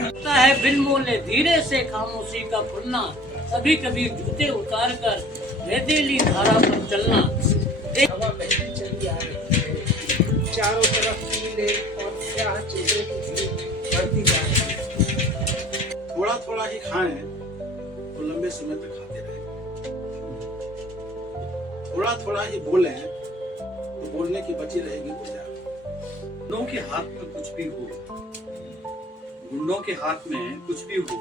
लगता है बिन बोले धीरे से खामोशी का फुलना, कभी कभी जूते उतार कर रेतीली धारा पर चलना। हवा बहती चली आ रही है, चारों तरफ नीले और स्याह चेहरे की भीड़ बढ़ती जा रही है। थोड़ा थोड़ा ही खाएं तो लंबे समय तक खाते रहें। थोड़ा थोड़ा ही बोलें तो बोलने की बची रहेगी ऊर्जा। गुंडों के हाथ में कुछ भी हो, गुंडों के हाथ में कुछ भी हो,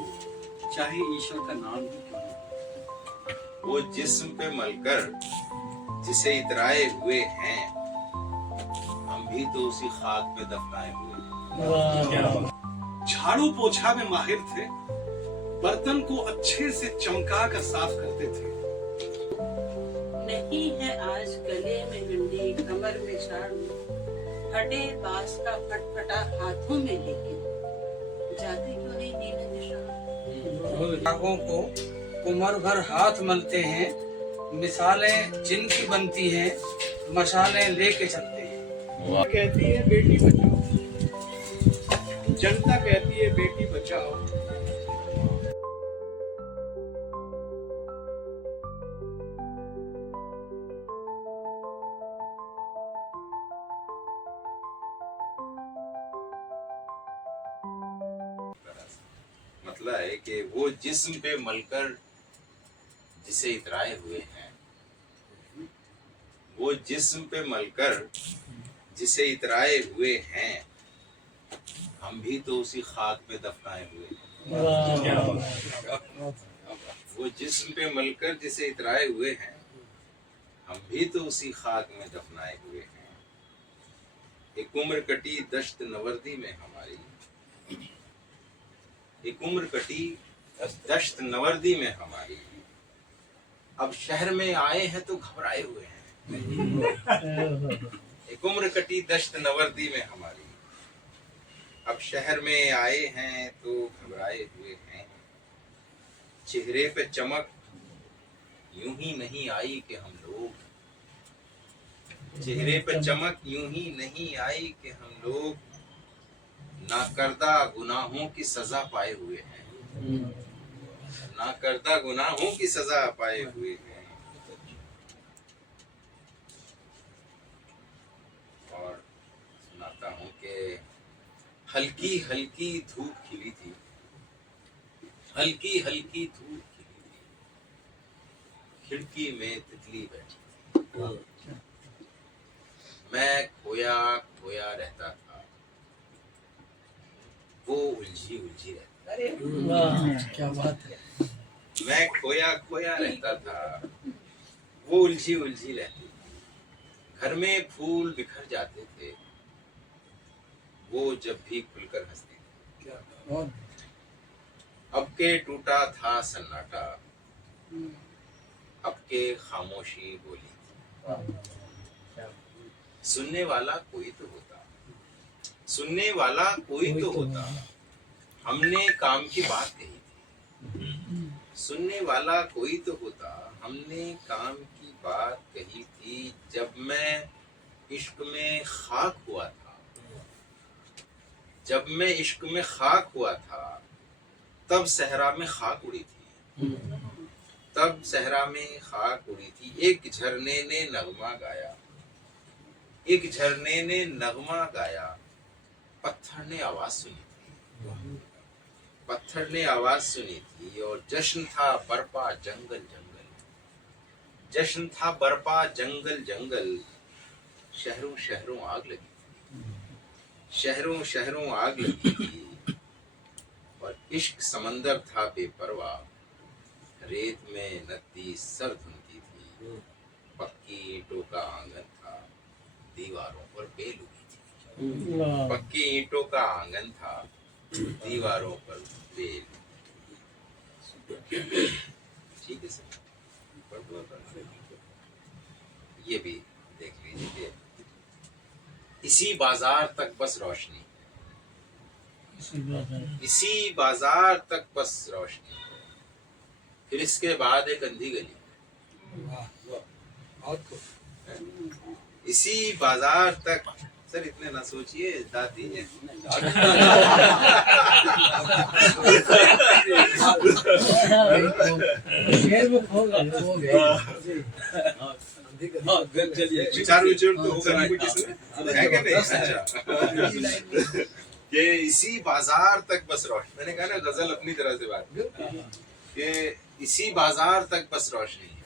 चाहे ईश्वर का नाम ही क्यों हो। वो जिस्म पे मलकर जिसे इतराए हुए हैं, हम भी तो उसी खाक में दफनाए हुए हैं। झाड़ू पोछा में माहिर थे, बर्तन को अच्छे से चमका कर साफ करते थे। नहीं है आज गले में डंडी, कमर में झाड़ू, फटे बांस का फटफटा हाथों में, लेकिन जाते क्यों नहीं नीले निशान। रागों को उम्र भर हाथ मलते हैं, मिसालें जिनकी बनती हैं, मशालें लेके चलते हैं। कहती है बेटी बचाओ, जनता कहती है बेटी बचाओ। मतलब है कि वो जिस्म पे मलकर जिसे इतराए हुए हैं, वो जिस्म पे मलकर जिसे इतराए हुए हैं, हम भी तो उसी खाक में दफनाए हुए हैं। वो जिस्म पे मलकर जिसे इतराए हुए हैं, हम भी तो उसी खाक में दफनाए हुए हैं। एक उम्र कटी दश्त नवर्दी में हमारी, एक उम्र कटी दश्त नवर्दी में हमारी, अब शहर में आए हैं तो घबराए हुए हैं। एक उम्र कटी दश्त नवर्दी में हमारी, अब शहर में आए हैं तो घबराए हुए हैं। चेहरे पे चमक यूं ही नहीं आई कि हम लोग, चेहरे पे चमक यूं ही नहीं आई कि हम लोग नाकर्दा गुनाहों की सजा पाए हुए हैं, नाकर्दा गुनाहों की सजा पाए हुए हैं। और सुनाता हूँ कि हल्की हल्की धूप खिली थी, हल्की हल्की धूप खिली थी, खिड़की में तितली बैठी थी। मैं खोया खोया रहता था, वो उलझी उलझी रहती। क्या बात है। मैं खोया खोया रहता था, वो उलझी उलझी रहती। घर में फूल बिखर जाते थे, वो जब भी खुलकर हंसती थी। अब के टूटा था सन्नाटा, अब के खामोशी बोली थी। सुनने वाला कोई तो होता, सुनने वाला कोई तो होता, हमने काम की बात कही थी। सुनने वाला कोई तो होता, हमने काम की बात कही थी। जब मैं इश्क में खाक हुआ था, जब मैं इश्क में खाक हुआ था, तब सहरा में खाक उड़ी थी, तब सहरा में खाक उड़ी थी। एक झरने ने नगमा गाया, एक झरने ने नगमा गाया, पत्थर ने आवाज सुनी थी, पत्थर ने आवाज सुनी थी। और जश्न था बरपा जंगल जंगल, जश्न था बरपा जंगल जंगल। शहरों शहरों आग लगी थी, शहरों शहरों आग लगी थी। और इश्क समंदर था बेपरवाह, रेत में नदी सर धुनती थी। पक्की ईंटों का आंगन था, दीवारों पर बेल उगी थी। पक्की ईंटों का आंगन था, दीवारों पर बेल। ठीक है सर, ये भी देख लीजिए। इसी बाजार तक बस रोशनी, इसी बाजार तक बस रोशनी, फिर इसके बाद एक अंधी गली, इसी बाजार तक, सर इतने ना सोचिए, दाद दीजिए। विचार विचार तो होगा ना कुछ इसमें, है कि नहीं? अच्छा, कि इसी बाजार तक बस रोशनी, मैंने कहा ना गजल अपनी तरह से बात कि इसी बाजार तक बस रोशनी है,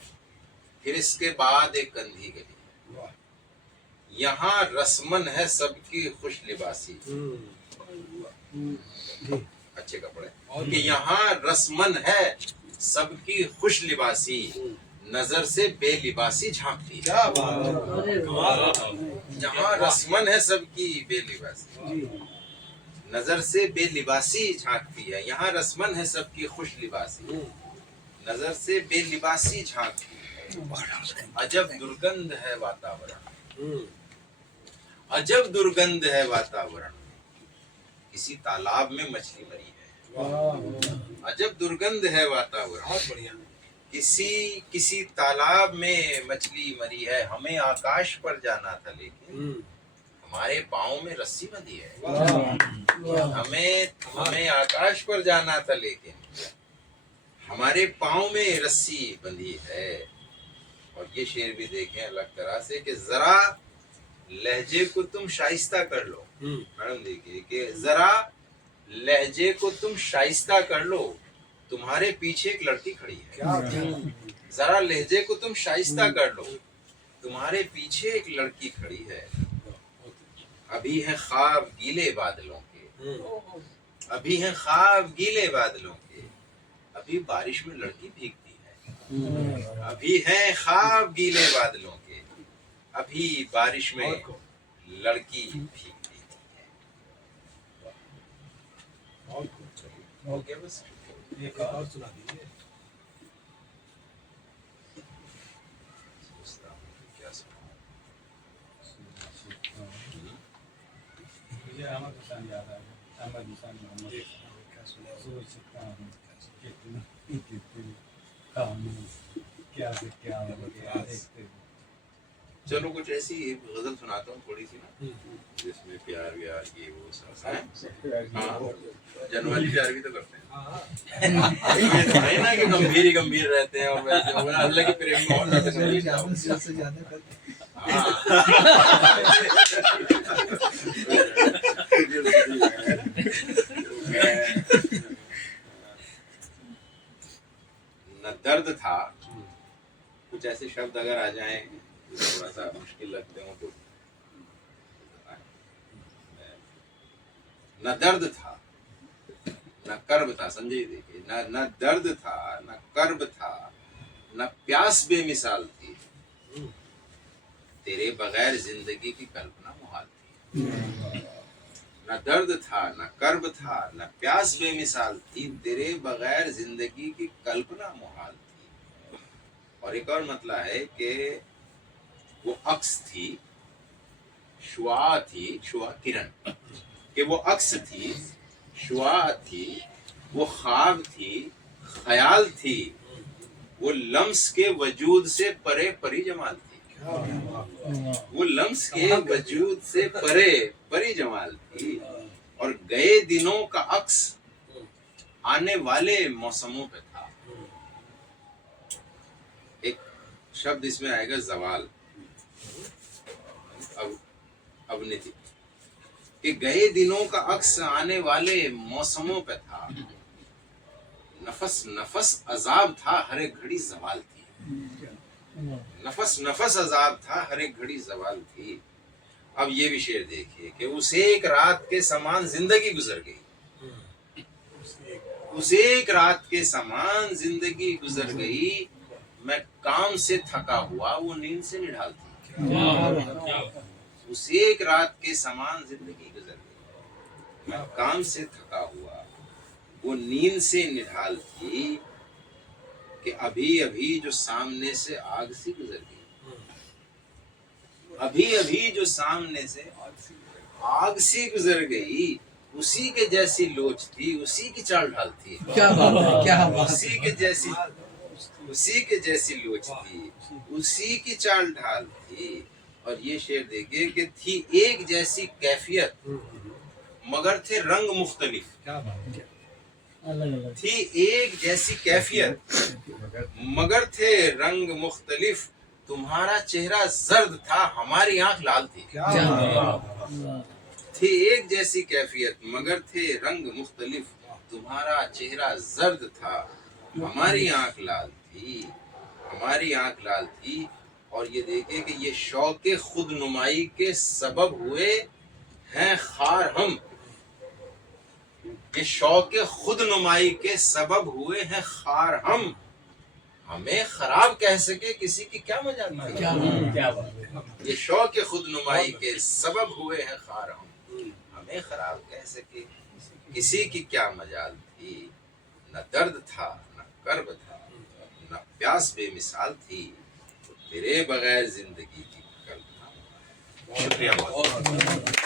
फिर इसके बाद एक कंधी गली, यहाँ रस्मन है सबकी खुश लिबासी, अच्छे कपड़े, कि यहाँ रस्मन है सबकी खुश लिबासी, नजर से बेलिबासी झांकती है। यहाँ रस्मन है सबकी बेलिबासी, नजर से बेलिबासी झांकती है, यहाँ रस्मन है सबकी खुश लिबासी, नजर से बेलिबासी झांकती है। अजब दुर्गंध है वातावरण, अजब दुर्गंध है वातावरण, किसी तालाब में मछली मरी है। अजब दुर्गंध है वातावरण, किसी तालाब में मछली मरी है। हमें आकाश पर जाना था लेकिन हमारे पाँव में रस्सी बंधी है। हमें आकाश पर जाना था लेकिन हमारे पाँव में रस्सी बंधी है। और ये शेर भी देखें अलग तरह से कि जरा लहजे को तुम शाइस्ता कर लो। मैडम देखिए कि जरा लहजे को तुम शाइस्ता कर लो, तुम्हारे पीछे एक लड़की खड़ी है। जरा लहजे को तुम शाइस्ता कर लो, तुम्हारे पीछे एक लड़की खड़ी है। अभी है ख्वाब गीले बादलों के, अभी है ख्वाब गीले बादलों के, अभी बारिश में लड़की भीगती है। अभी है ख्वाब गीले बादलों के, अभी बारिश में लड़की भीगती है। ओके बस एक और सुना दीजिए। क्या सुना? मुझे अहमद हुसैन याद आ गया। अहमद हुसैन मोहम्मद सोचता हूँ कितनी खामोश, क्या से क्या हो गया देखते हो। चलो कुछ ऐसी गजल सुनाता हूँ थोड़ी सी ना, जिसमें प्यार व्यार ये वो सब है। हाँ, जनवाली प्यार भी तो करते हैं। है ना कि गंभीर ही गंभीर रहते हैं और वैसे अल्लाह के प्रेम में और ज्यादा करते हैं। न दर्द था, कुछ ऐसे शब्द अगर आ जाएं थोड़ा सा मुश्किल लगते हो तो, न दर्द था न कर्ब था, संजय देखिए, न दर्द था न कर्ब था, न प्यास बेमिसाल थी, तेरे बगैर जिंदगी की कल्पना मुहाल थी। न दर्द था न कर्ब था न प्यास बेमिसाल थी, तेरे बगैर जिंदगी की कल्पना मुहाल थी। और एक और मतलब है कि वो अक्स थी, शुआ थी, शुआ किरण, कि वो अक्स थी, शुआ थी, वो ख्वाब थी, ख्याल थी, वो लम्स के वजूद से परे परी जमाल थी। वो लम्स के वजूद से परे परी जमाल थी। और गए दिनों का अक्स आने वाले मौसमों पे था। एक शब्द इसमें आएगा जवाल, अवनीति, कि गए दिनों का अक्स आने वाले मौसमों पे था। नफस नफस अजाब था, हर एक घड़ी जवाल थी। नफस नफस अजाब था, हर एक घड़ी जवाल थी। अब ये भी शेर देखिए कि उस एक रात के समान जिंदगी गुजर गई, उस एक रात के समान जिंदगी गुजर गई। मैं काम से थका हुआ, वो नींद से निढाल थी। उस एक रात के समान जिंदगी गुजर गई, मैं काम से थका हुआ, वो नींद से निढाल थी, कि अभी अभी जो सामने से आग सी गुजर गई। अभी अभी जो सामने से आग सी गुजर गई, उसी के जैसी लोच थी, उसी की चाल ढाल थी। क्या बात है, क्या बात है। उसी के जैसी उसी के जैसी लोच थी, उसी की चाल ढाल थी। और ये शेर देखिए कि थी एक जैसी कैफियत मगर थे रंग मुख्तलिफ। क्या बात है। अलग अलग थी एक जैसी कैफियत मगर थे रंग मुख्तलिफ। तुम्हारा चेहरा जर्द था, हमारी आंख लाल थी। क्या बात है। वाह। थी एक जैसी कैफियत मगर थे रंग मुख्तलिफ। तुम्हारा चेहरा जर्द था, हमारी आंख लाल थी, हमारी आंख लाल थी। और ये देखिए कि ये शौक़े खुद नुमाई के सबब हुए हैं खार हम। ये शौक़े खुद नुमाई के सबब हुए हैं खार हम। हमें खराब कह सके किसी की क्या मजाल थी। क्या बात है। ये शौक़े खुद नुमाई के सबब हुए हैं खार हम। हमें खराब कह सके किसी की क्या मजाल थी। न दर्द था न कर्ब था न प्यास बेमिसाल थी। तेरे बगैर जिंदगी की कल था। शुक्रिया बहुत।